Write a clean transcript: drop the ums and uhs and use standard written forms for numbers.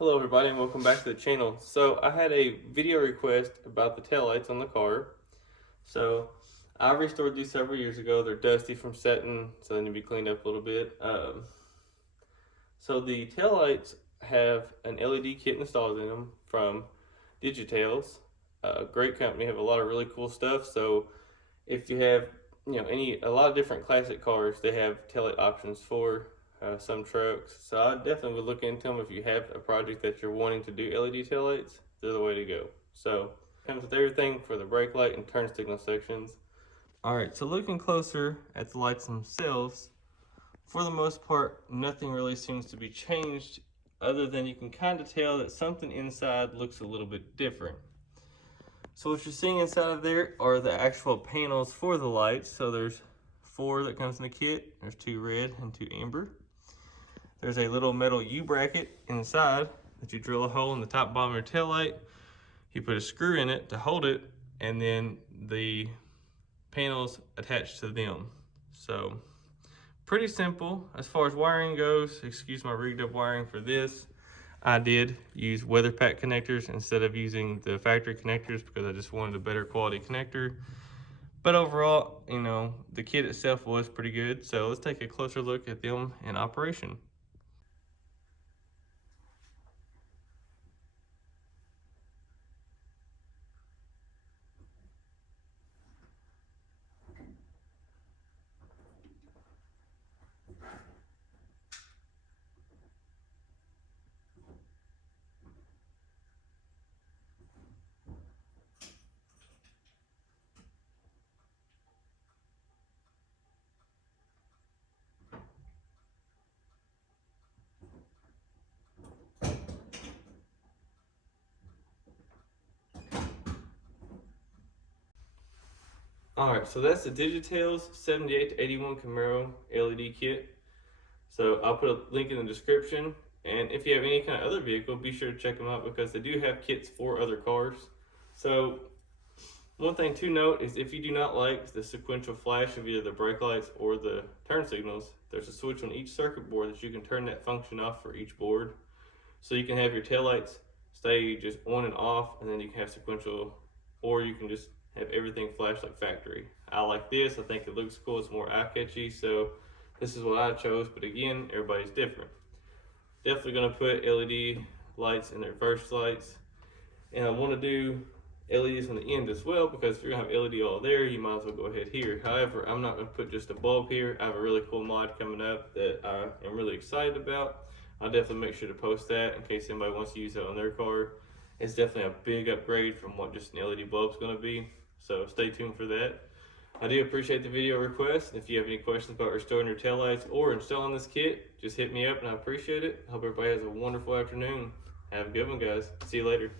Hello everybody and welcome back to the channel. So I had a video request about the taillights on the car. So I restored these several years ago. They're dusty from setting, so they need to be cleaned up a little bit. So the taillights have an LED kit installed in them from Digi-Tails. Great company, have a lot of really cool stuff. So if you have a lot of different classic cars, they have taillight options for some trucks. So I definitely would look into them if you have a project that you're wanting to do LED taillights. They're the way to go. So it comes with everything for the brake light and turn signal sections. All right, so looking closer at the lights themselves, for the most part, nothing really seems to be changed other than you can kind of tell that something inside looks a little bit different. So what you're seeing inside of there are the actual panels for the lights. So there's 4 that comes in the kit. There's 2 red and 2 amber. There's a little metal U-bracket inside that you drill a hole in the top bottom of your tail light. You put a screw in it to hold it, and then the panels attached to them. So pretty simple. As far as wiring goes, excuse my rigged up wiring for this. I did use weather pack connectors instead of using the factory connectors because I just wanted a better quality connector. But overall, the kit itself was pretty good. So let's take a closer look at them in operation. Alright, so that's the Digi-Tails 78 to 81 Camaro LED kit. So I'll put a link in the description. And if you have any kind of other vehicle, be sure to check them out because they do have kits for other cars. So one thing to note is if you do not like the sequential flash of either the brake lights or the turn signals, there's a switch on each circuit board that you can turn that function off for each board. So you can have your taillights stay just on and off, and then you can have sequential, or you can just have everything flash like factory. I like this. I think it looks cool. It's more eye-catchy, so this is what I chose. But again, everybody's different. Definitely going to put LED lights in their first lights, and I want to do LEDs on the end as well because if you're gonna have LED all there, you might as well go ahead here. However, I'm not gonna put just a bulb here. I have a really cool mod coming up that I am really excited about. I'll definitely make sure to post that in case anybody wants to use that on their car. It's definitely a big upgrade from what just an LED bulb's gonna be. So stay tuned for that. I do appreciate the video request. If you have any questions about restoring your taillights or installing this kit, just hit me up and I appreciate it. Hope everybody has a wonderful afternoon. Have a good one, guys. See you later.